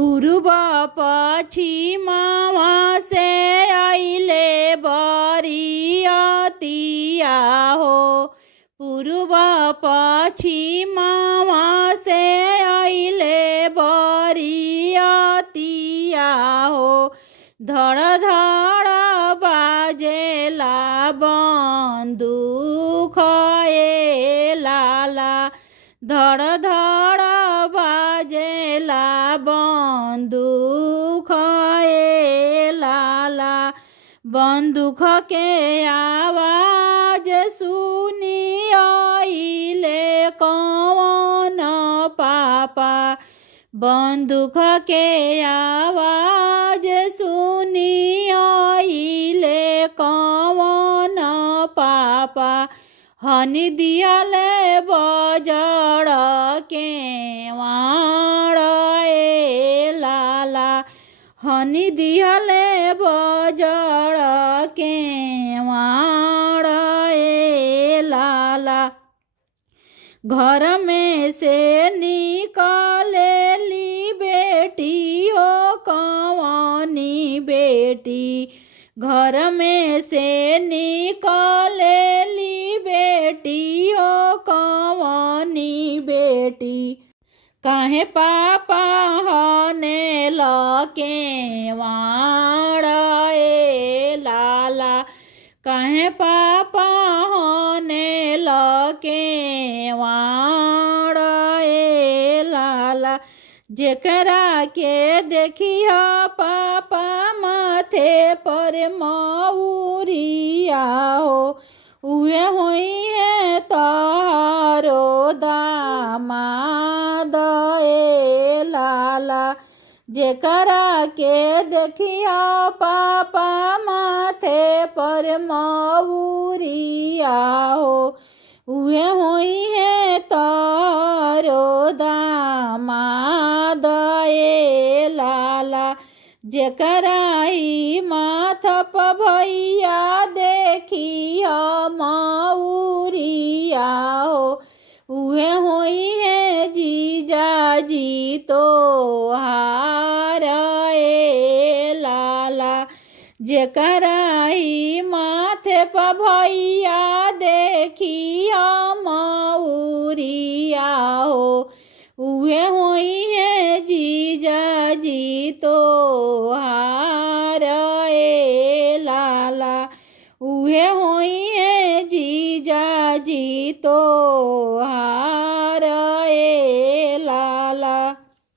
पूर्व पश्चिमवा से आइले बरियतिया हो। पूर्व पश्चिमवा से आइले बरियतिया हो। धड़ धड़ बाजेला बंदूक ए लाला। धड़ धड़ बाजेला बंदूक ए लाला। बंदूक के आवाज सुनी आइले कौन पापा। बंदूक के आवाज सुनी आइले कौन पापा। हनी दियाले बजड़ के वाड़ ए लाला। हनी दियाले बजड़ के वाड़ ए लाला। घर में से निकालेली बेटी हो कौनी बेटी। घर में से निकालेली बेटी हो कौनी बेटी। काहे पापा होने लके वाड़ ए लाला। काहे पापा होने लके वाड़ ए लाला। जेकरा के देखिया पापा माथे पर मऊरिया हो। उहे होई है तारो दामाद ए लाला। जेकरा के देखिया पापा माथे पर मऊरिया हो। उहे होई है तारो दामाद ए लाला। जेकरा ही माथ पर भैया देखिया मऊरिया हो। उहे होई है जीजाजी तो हार ए लाला। जेकरा ही माथे पर भैया देखिया मऊरिया हो। उहे होई है जीजाजी तो हार ए लाला। उहे होई है जीजाजी तो हार।